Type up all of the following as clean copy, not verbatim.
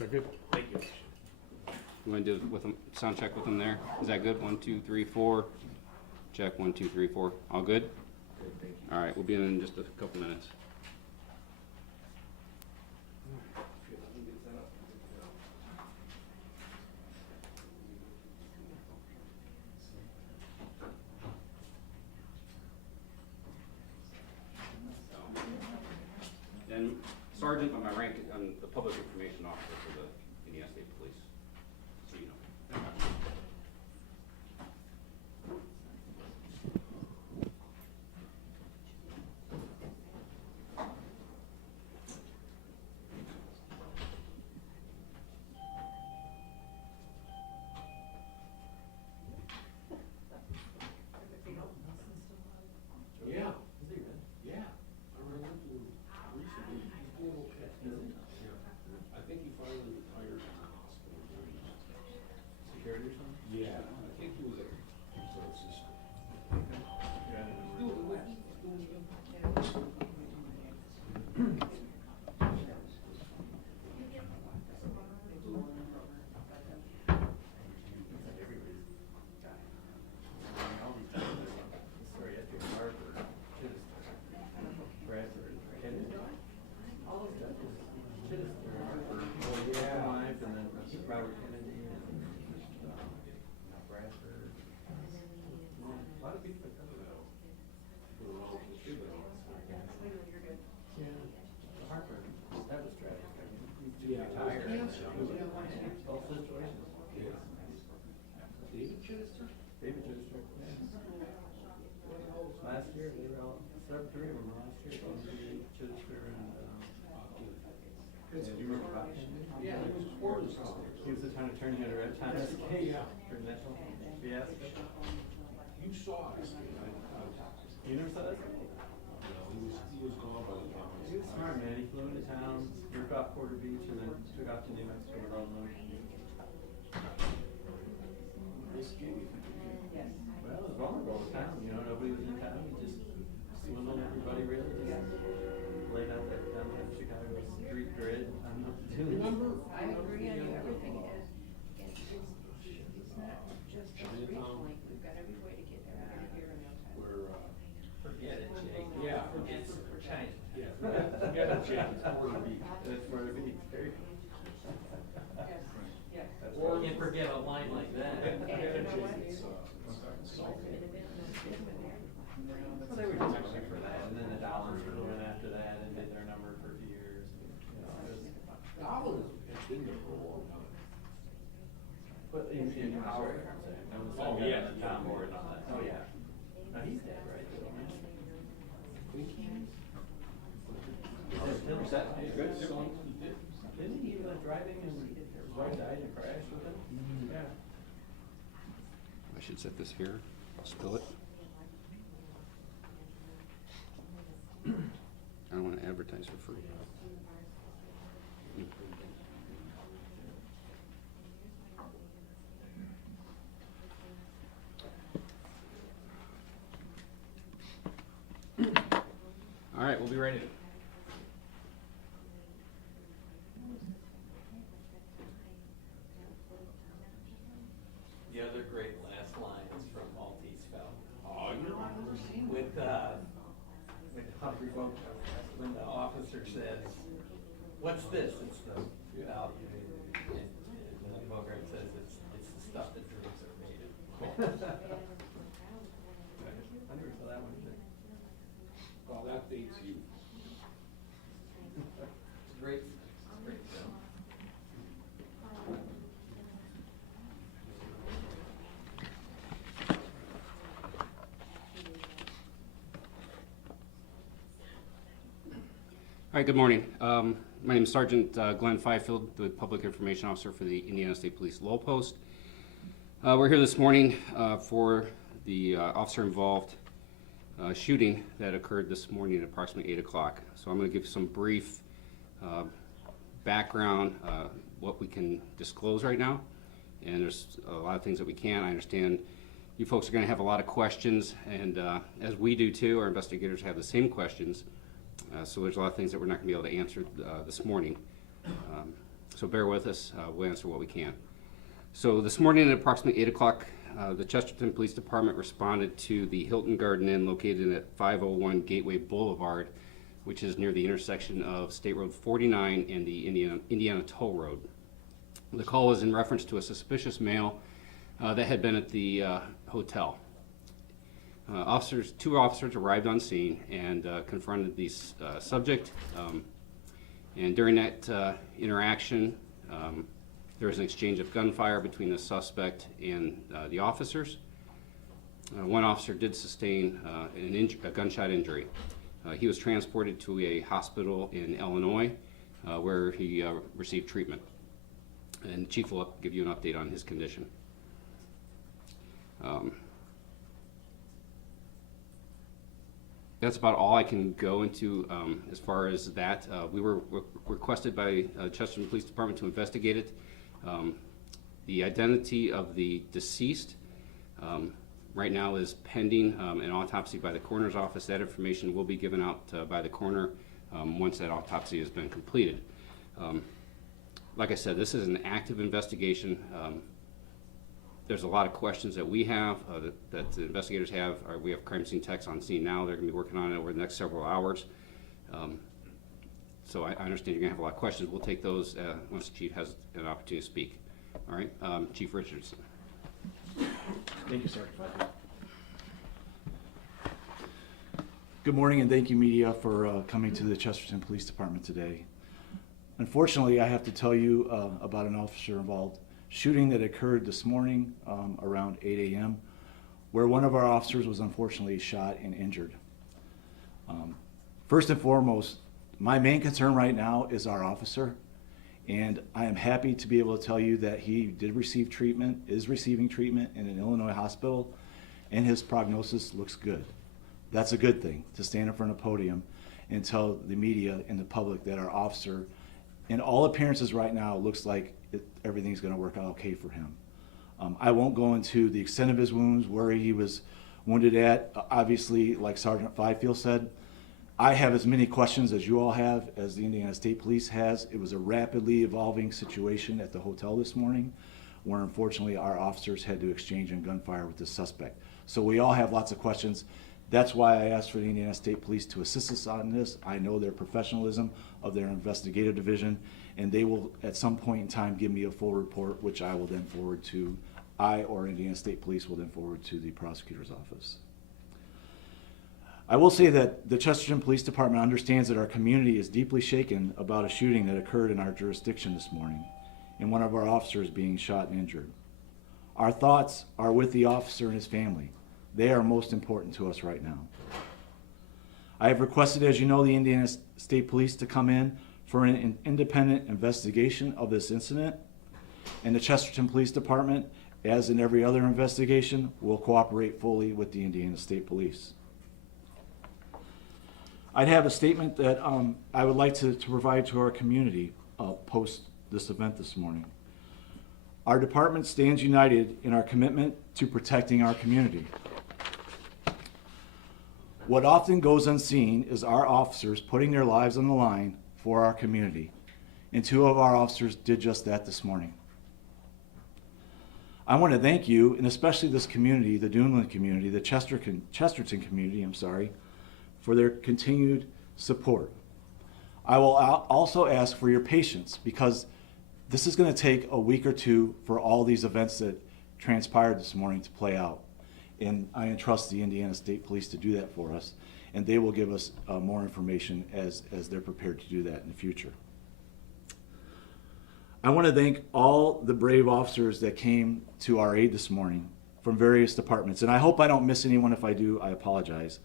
Second. Thank you. You want to do it with them, sound check with them there? Is that good? 1, 2, 3, 4. Check 1, 2, 3, 4. All good? Good, thank you. All right, we'll be in just a couple minutes. And Sergeant, on my rank, I'm the public information officer for the Indiana State Police. So you know. Yeah. Yeah. I ran into him recently. He's doing okay. Yeah. I think he finally retired from the hospital. Security or something? Yeah, I think he was a sort of system. Yeah. Sorry, I think Harvard, Bradford, Kennedy. All those guys. Chester, Harvard. Well, yeah. Wife, and then Robert Kennedy, and Bradford. A lot of people that come to that. Yeah, Harvard, that was tragic. He Yeah. retired. Cancer. Both situations. Yeah. David Chester? David Chester, yeah. Last year, they were all, three of them were last year, David Chester and, do you remember about him? Yeah, he was sports. He was the town attorney under Ed Thomas. Yeah. For national fiasco. You saw us. You never saw that? He was gone by the time. He was smart, man. He flew into town, worked off Porter Beach, and then took off to New Mexico with all the. Nice gig. Well, it was vulnerable at the time, you know, nobody was in town, he just swindled everybody really, just laid out that downtown Chicago street grid, I don't know what to do. Remember? I agree on everything is, it's not just us regionally, we've got every way to get everybody here in no time. Where, Forget it, Jake. yeah, Forget China. yeah, forget it, Jake, it's Porter Beach. That's where it be, very. Yes, yes. Or you forget a line like that. Forget it, Jake, it's, salty. Well, they were just looking for that, and then the dollars were going after that, and did their number for a few years, you know, it was. Dollars has been there for a long time. But in Howard, I'm saying, that was Oh, the guy yeah. on the town board and all that, oh, yeah. No, he's dead, right? Is that good? Didn't he like driving and his wife died in a crash with him? Yeah. I should set this here. I'll spill it. I don't want to advertise for free. All right, we'll be ready. The other great last line is from Maltese Falcon. Oh, you know, I've never seen it. With Humphrey Bogart, when the officer says, "What's this?" It's the Falcon, and Bogart says, "It's the stuff that drugs are made of." I never saw that one either. Well, that dates you. It's great film. All right, good morning. My name is Sergeant Glenn Fifield, the Public Information Officer for the Indiana State Police Lowell Post. We're here this morning for the officer-involved shooting that occurred this morning at approximately 8 o'clock. So I'm going to give some brief background, what we can disclose right now, and there's a lot of things that we can't. I understand you folks are going to have a lot of questions, and as we do too, our investigators have the same questions. So there's a lot of things that we're not going to be able to answer this morning. so bear with us. We'll answer what we can. So this morning at approximately 8 o'clock, the Chesterton Police Department responded to the Hilton Garden Inn located at 501 Gateway Boulevard, which is near the intersection of State Road 49 and the Indiana Toll Road. The call was in reference to a suspicious male that had been at the hotel. Two officers arrived on scene and confronted the subject. And during that interaction, there was an exchange of gunfire between the suspect and the officers. One officer did sustain a gunshot injury. He was transported to a hospital in Illinois where he received treatment. And the Chief will give you an update on his condition. That's about all I can go into as far as that. We were requested by Chesterton Police Department to investigate it. The identity of the deceased right now is pending an autopsy by the coroner's office. That information will be given out by the coroner once that autopsy has been completed. Like I said, this is an active investigation. There's a lot of questions that we have, that the investigators have. We have crime scene techs on scene now. They're going to be working on it over the next several hours. So I understand you're going to have a lot of questions. We'll take those once the Chief has an opportunity to speak. All right, Chief Richardson. Thank you, Sergeant Pfeiffer. Good morning, and thank you, media, for coming to the Chesterton Police Department today. Unfortunately, I have to tell you about an officer-involved shooting that occurred this morning around 8 a.m., where one of our officers was unfortunately shot and injured. First and foremost, my main concern right now is our officer, and I am happy to be able to tell you that he did receive treatment, is receiving treatment in an Illinois hospital, and his prognosis looks good. That's a good thing, to stand in front of a podium and tell the media and the public that our officer, in all appearances right now, looks like everything's going to work out okay for him. I won't go into the extent of his wounds, where he was wounded at. Obviously, like Sergeant Fifield said, I have as many questions as you all have, as the Indiana State Police has. It was a rapidly evolving situation at the hotel this morning, where unfortunately our officers had to exchange in gunfire with the suspect. So we all have lots of questions. That's why I asked for the Indiana State Police to assist us on this. I know their professionalism of their investigative division, and they will at some point in time give me a full report, which I will then forward to, or Indiana State Police will then forward to the prosecutor's office. I will say that the Chesterton Police Department understands that our community is deeply shaken about a shooting that occurred in our jurisdiction this morning, and one of our officers being shot and injured. Our thoughts are with the officer and his family. They are most important to us right now. I have requested, as you know, the Indiana State Police to come in for an independent investigation of this incident, and the Chesterton Police Department, as in every other investigation, will cooperate fully with the Indiana State Police. I'd have a statement that I would like to provide to our community post this event this morning. Our department stands united in our commitment to protecting our community. What often goes unseen is our officers putting their lives on the line for our community, and two of our officers did just that this morning. I want to thank you, and especially this community, the Duneland community, the Chesterton community, for their continued support. I will also ask for your patience, because this is going to take a week or two for all these events that transpired this morning to play out. And I entrust the Indiana State Police to do that for us, and they will give us more information as they're prepared to do that in the future. I want to thank all the brave officers that came to our aid this morning from various departments, and I hope I don't miss anyone. If I do, I apologize.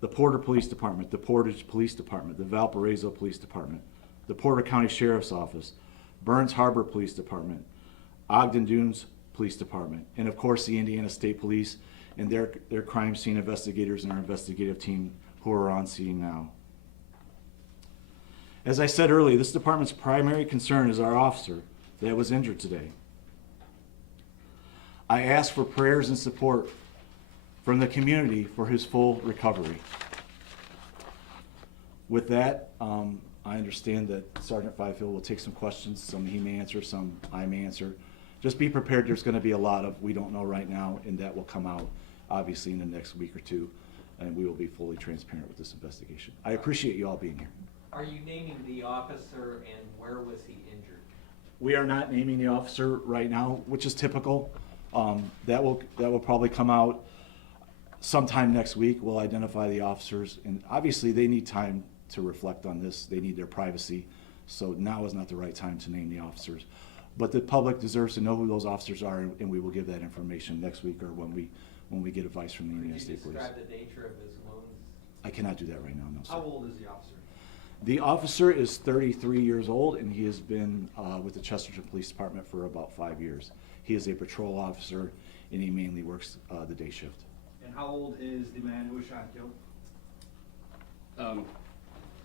The Porter Police Department, the Portage Police Department, the Valparaiso Police Department, the Porter County Sheriff's Office, Burns Harbor Police Department, Ogden Dunes Police Department, and of course the Indiana State Police and their crime scene investigators and our investigative team who are on scene now. As I said earlier, this department's primary concern is our officer that was injured today. I ask for prayers and support from the community for his full recovery. With that, I understand that Sergeant Fifield will take some questions, some he may answer, some I may answer. Just be prepared, there's gonna be a lot of, we don't know right now, and that will come out, obviously, in the next week or two, and we will be fully transparent with this investigation. I appreciate you all being here. Are you naming the officer and where was he injured? We are not naming the officer right now, which is typical. That will probably come out sometime next week. We'll identify the officers, and obviously they need time to reflect on this. They need their privacy, so now is not the right time to name the officers. But the public deserves to know who those officers are, and we will give that information next week or when we get advice from the Indiana Could you State Police. describe the nature of his wounds? I cannot do that right now, no, sir. How old is the officer? The officer is 33 years old, and he has been with the Chesterton Police Department for about 5 years. He is a patrol officer, and he mainly works the day shift. And how old is the man who was shot and killed?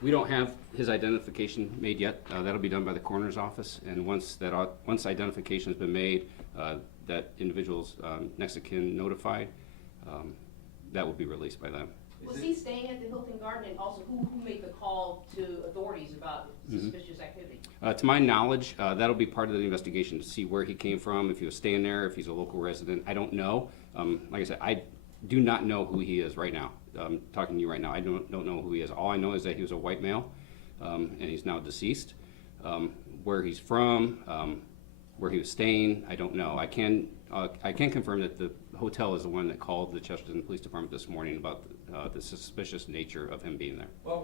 We don't have his identification made yet. That'll be done by the coroner's office, and once identification has been made, that individual's next of kin notified, that will be released by them. Was he staying at the Hilton Garden, and also who made the call to authorities about suspicious activity? To my knowledge, that'll be part of the investigation to see where he came from, if he was staying there, if he's a local resident. I don't know. Like I said, I do not know who he is right now. I'm talking to you right now. I don't know who he is. All I know is that he was a white male, and he's now deceased. Where he's from, where he was staying, I don't know. I can confirm that the hotel is the one that called the Chesterton Police Department this morning about the suspicious nature of him being there. Well,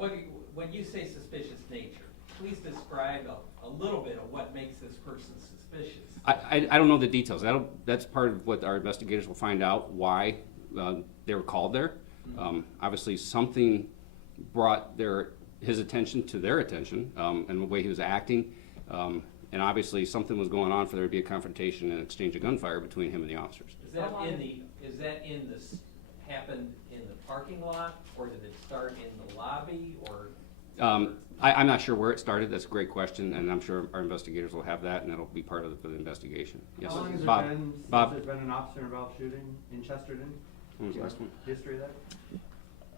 when you say suspicious nature, please describe a little bit of what makes this person suspicious. I don't know the details. That's part of what our investigators will find out, why they were called there. Obviously, something brought his attention to their attention, and the way he was acting. And obviously, something was going on for there to be a confrontation and exchange of gunfire between him and the officers. Happened in the parking lot, or did it start in the lobby, or? I'm not sure where it started. That's a great question, and I'm sure our investigators will have that, and that'll be part of the investigation. Yes, How long has Bob. it been since Bob. there's been an officer-involved shooting in Chesterton? What was the last one? History of that?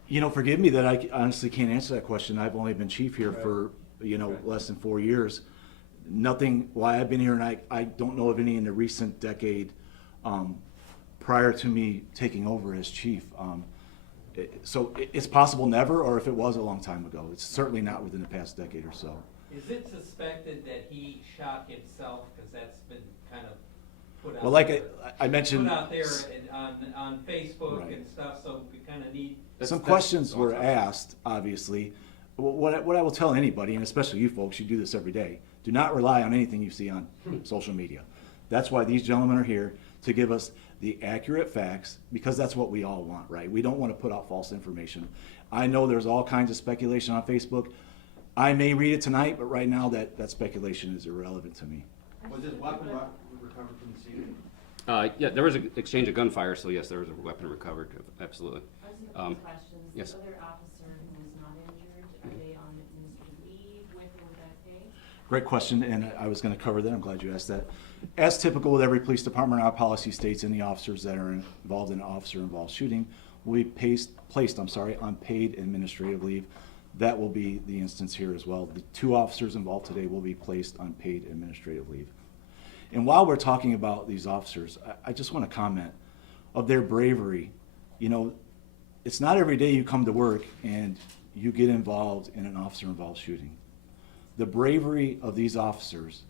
You know, forgive me that I honestly can't answer that question. I've only been chief here Right. for, Right. less than 4 years. Nothing, why I've been here, and I don't know of any in the recent decade prior to me taking over as chief. So it's possible never, or if it was a long time ago. It's certainly not within the past decade or so. Is it suspected that he shot himself, because that's been kind of put out Well, like there? I mentioned. Put out there on Facebook Right. and stuff, so we kind of need. Some questions were asked, obviously. What I will tell anybody, and especially you folks, you do this every day, do not rely on anything you see on social media. That's why these gentlemen are here, to give us the accurate facts, because that's what we all want, right? We don't want to put out false information. I know there's all kinds of speculation on Facebook. I may read it tonight, but right now that speculation is irrelevant to me. Was his weapon recovered from the scene? Yeah, there was an exchange of gunfire, so yes, there was a weapon recovered, absolutely. I just have a Um, couple questions. yes. The other officer who was not injured, are they on administrative leave with or without pay? Great question, and I was going to cover that. I'm glad you asked that. As typical with every police department, our policy states any officers that are involved in an officer-involved shooting will be placed on paid administrative leave. That will be the instance here as well. The 2 officers involved today will be placed on paid administrative leave. And while we're talking about these officers, I just want to comment of their bravery. It's not every day you come to work and you get involved in an officer-involved shooting. The bravery of these officers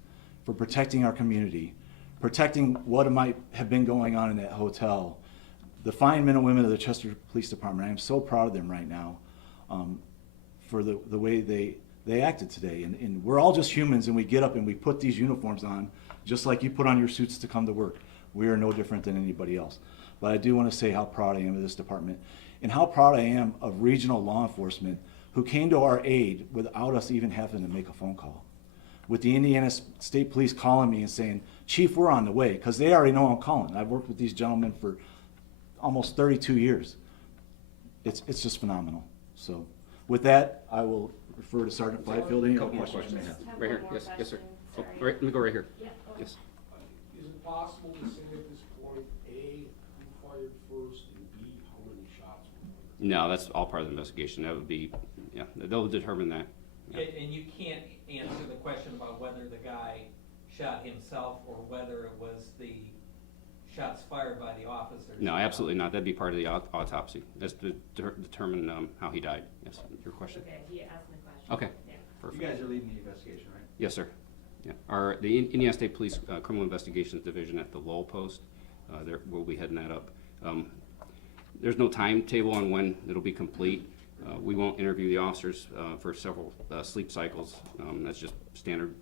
for protecting our community, protecting what might have been going on in that hotel, the fine men and women of the Chester Police Department, I am so proud of them right now for the way they acted today. And we're all just humans, and we get up and we put these uniforms on, just like you put on your suits to come to work. We are no different than anybody else. But I do want to say how proud I am of this department, and how proud I am of regional law enforcement who came to our aid without us even having to make a phone call. With the Indiana State Police calling me and saying, "Chief, we're on the way," because they already know I'm calling. I've worked with these gentlemen for almost 32 years. It's just phenomenal. So with that, I will refer to Sergeant Fifield. Any other Couple more questions you may questions. have? Have Right one here, more yes, yes, sir. question. Oh, Sorry. all right, let me go right here. Yeah, go ahead. Yes. Is it possible to say at this point, A, who fired first, and B, how many shots were fired? No, that's all part of the investigation. That would be, yeah, they'll determine that. And you can't answer the question about whether the guy shot himself or whether it was the shots fired by the officers? No, absolutely not. That'd be part of the autopsy. That's to determine how he died. Yes, your question. Okay, he asked the question. Okay. Yeah. You Perfect. guys are leading the investigation, right? Yes, sir. Yeah. The Indiana State Police Criminal Investigations Division at the Lowell Post, we'll be heading that up. There's no timetable on when it'll be complete. We won't interview the officers for several sleep cycles. That's just standard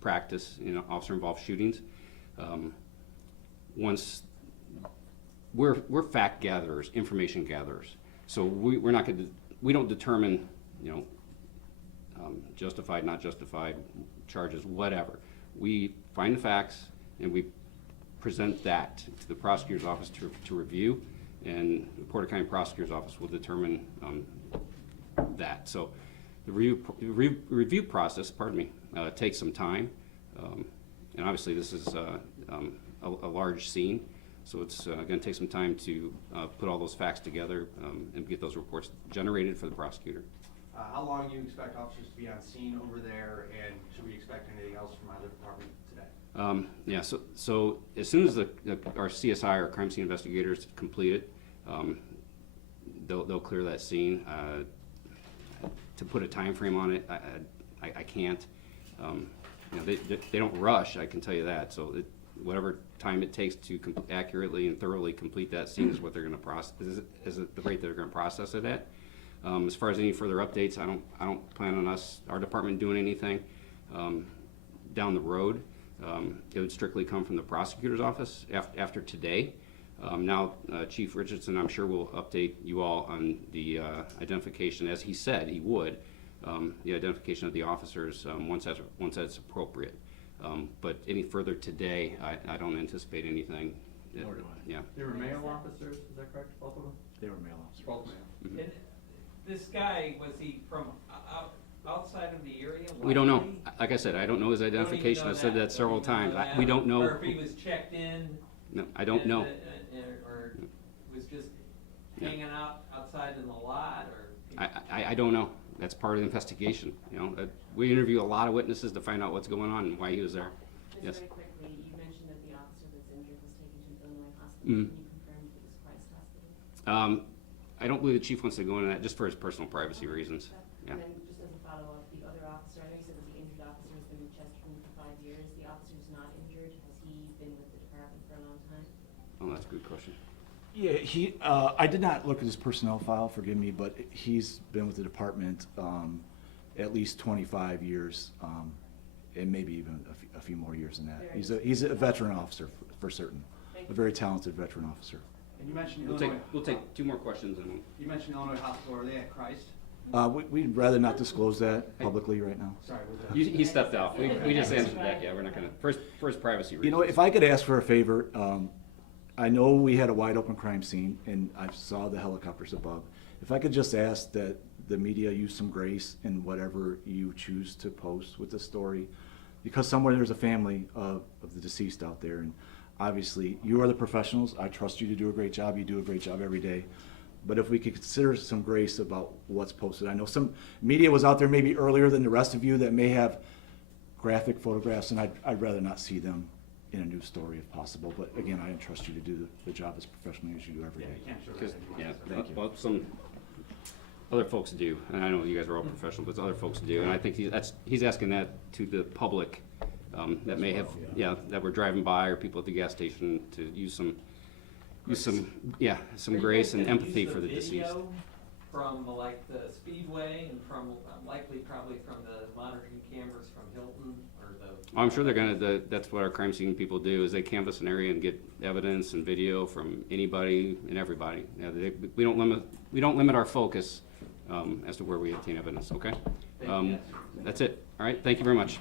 practice in officer-involved shootings. Once we're fact gatherers, information gatherers, so we're not going to, we don't determine, justified, not justified charges, whatever. We find the facts and we present that to the prosecutor's office to review, and the Porter County Prosecutor's Office will determine that. So the review process, takes some time, and obviously this is a large scene, so it's going to take some time to put all those facts together and get those reports generated for the prosecutor. How long do you expect officers to be on scene over there, and should we expect anything else from either department today? Yeah, so as soon as our CSI, our crime scene investigators, complete it, they'll clear that scene. To put a time frame on it, I can't. They don't rush, I can tell you that. So whatever time it takes to accurately and thoroughly complete that scene is what they're going to process. Is it the rate they're going to process it at? As far as any further updates, I don't plan on our department doing anything down the road. It would strictly come from the prosecutor's office after today. Now, Chief Richardson, I'm sure, will update you all on the identification, as he said he would, the identification of the officers once that's appropriate. But any further today, I don't anticipate anything. Nor do I. Yeah. They were male officers, is that correct, both of them? They were male officers. Both male. Mhm. And this guy, was he from outside of the area? We don't know. likely? Like I said, I don't know his Don't even identification. know I've said that several Don't even times. know that. We don't know. Or if he was checked in. No, I don't and, know. Or was just Yeah. hanging out outside in the lot, or? I don't know. That's part of the investigation. We interview a lot of witnesses to find out what's going on and why he was there. Just Yes. very quickly, you mentioned that the officer that's injured was taken to Illinois Hospital. Mhm. Can you confirm if it was Christ Hospital? I don't believe the chief wants to go into that just for his personal privacy reasons. Yeah. And then just as a follow-up, the other officer, I know you said that the injured officer has been with Chesterton for 5 years. The officer who's not injured, has he been with the department for a long time? Oh, that's a good question. Yeah, I did not look at his personnel file, forgive me, but he's been with the department at least 25 years, and maybe even a few more years than that. He's a veteran officer for certain, a very talented veteran officer. And you mentioned We'll Illinois. take 2 more questions and You mentioned Illinois Hospital, are they at Christ? We'd rather not disclose that publicly right now. Sorry, was that? he stepped out. We just answered that. Yeah, we're not gonna, first privacy reasons. You know, if I could ask for a favor, I know we had a wide open crime scene and I saw the helicopters above. If I could just ask that the media use some grace in whatever you choose to post with the story, because somewhere there's a family of the deceased out there, and obviously you are the professionals. I trust you to do a great job. You do a great job every day. But if we could consider some grace about what's posted. I know some media was out there maybe earlier than the rest of you that may have graphic photographs, and I'd rather not see them in a news story if possible. But again, I entrust you to do the job as professionally as you do every Yeah, day. you can't show Because, that. yeah, Thank you. well, some other folks do, and I know you guys are all professional, but other folks do, and I think he's asking that to the public that may have, that were driving by, or people at the gas station, to use some grace and empathy for the deceased. From like the Speedway and from likely probably from the monitoring cameras from Hilton or the. I'm sure they're gonna, that's what our crime scene people do, is they canvass an area and get evidence and video from anybody and everybody. Yeah, we don't limit our focus as to where we obtain evidence, okay? Thank you. That's it. All right, thank you very much.